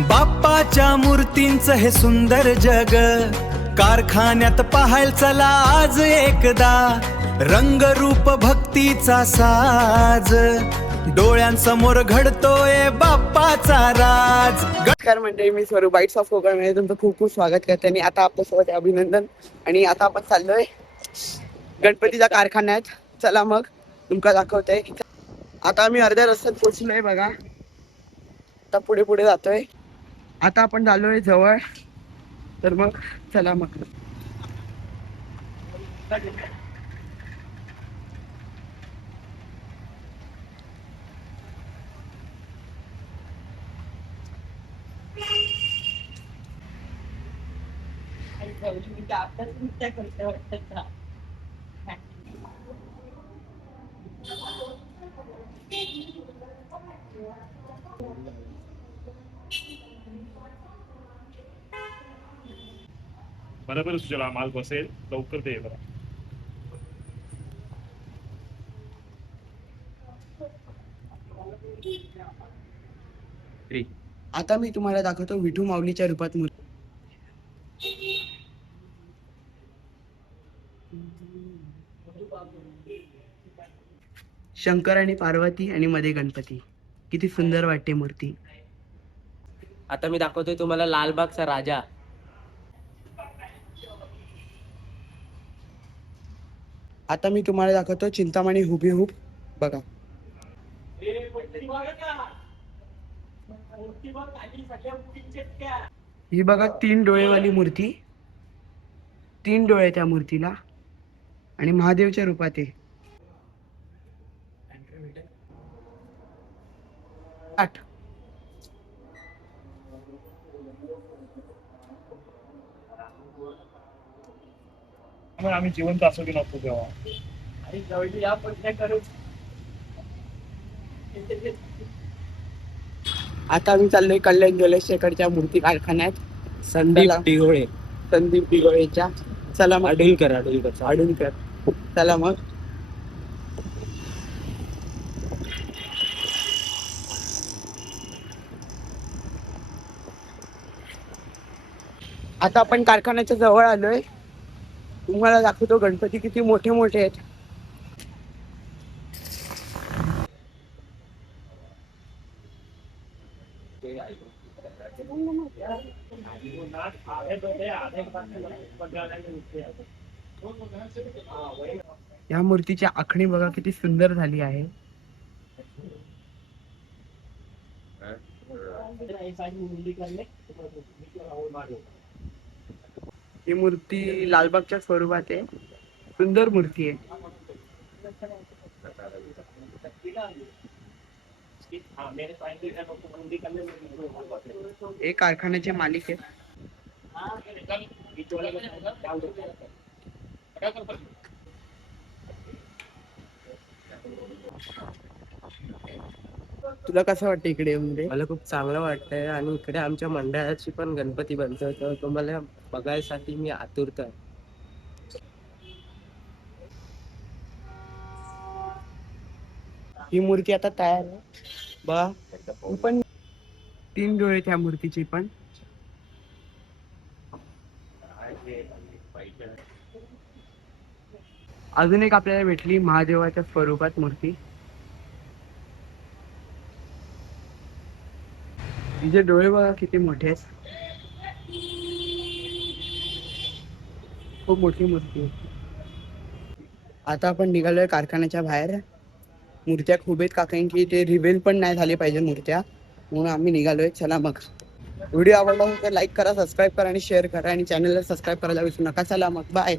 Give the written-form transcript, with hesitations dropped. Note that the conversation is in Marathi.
बाप्पाच्या मूर्तींचं हे सुंदर जग कारखान्यात पाहायला चला आज एकदा, रंगरूप भक्तीचा साज डोळ्यांसमोर घडतोय बाप्पाचा राज. नमस्कार मंडळी, मी स्वरूप बाईट्स ऑफ कोकण मध्ये तुमचं खूप खूप स्वागत करते आणि आता आपल्यासोबत आहे अभिनंदन. आणि आता आपण चाललोय गणपतीच्या कारखान्यात. चला मग तुमका दाखवतोय. आता आम्ही अर्ध्या रस्त्यात पोहोचलोय बघा. आता पुढे पुढे जातोय. आता आपण झालोय जवळ, तर मग चला मग. बरोबर सुजला माल बसेल लवकर दे बरं. आता मी तुम्हाला दाखवतो विठू माऊलीच्या रूपात मूर्ती. शंकर आणि पार्वती आणि मध्ये गणपती. किती सुंदर वाटते मूर्ती. आता मी दाखवतोय तुम्हाला लालबागचा राजा. आता मी तुम्हाला दाखवतो चिंतामणी हुबेहूब बघा. ही बघा 3 डोळेवाली मूर्ती. 3 डोळे त्या मूर्तीला आणि महादेवच्या रूपात आहे. 8 आम्ही जिवंत असो की नको तेव्हा. आता आम्ही चाललोय कल्याण ज्वेलर्सकडच्या मूर्ती कारखान्यात. संदीप दिघोळे. संदीप दिघोळेच्या. चला मग. आडुलकर. चला मग. आता आपण कारखान्याच्या जवळ आलोय. तुम्हाला दाखवतो गणपती किती मोठे मोठे आहेत. या मूर्तीची आखणी बघा किती सुंदर झाली आहे. ही मूर्ती लालबागच्या स्वरूपात आहे. सुंदर मूर्ती आहे. हे कारखान्याचे मालिक आहेत. तुला कसं वाटतं इकडे येऊन रे? मला खूप चांगलं वाटतंय आणि इकडे आमच्या मंडळाची पण गणपती बनतोय, तर तुम्हाला बघायसाठी मी आतुरत आहे. ही मूर्ती आता तयार आहे बघा. ही पण 3 डोळे त्या मूर्तीची पण. अजून एक आपल्याला भेटली महादेवाच्या स्वरूपात मूर्ती. तिचे डोळे बघा किती मोठे आहेत. खूप मोठी मूर्ती आहे. आता आपण निघालोय कारखान्याच्या बाहेर. मूर्त्या खूप आहेत कारण की ते रिव्हील पण नाही झाले पाहिजे मूर्त्या, म्हणून आम्ही निघालोय. चला मग. व्हिडिओ आवडला तर लाईक करा, सबस्क्राईब करा आणि शेअर करा आणि चॅनलला सबस्क्राईब करायला विसरू नका. चला मग, बाय.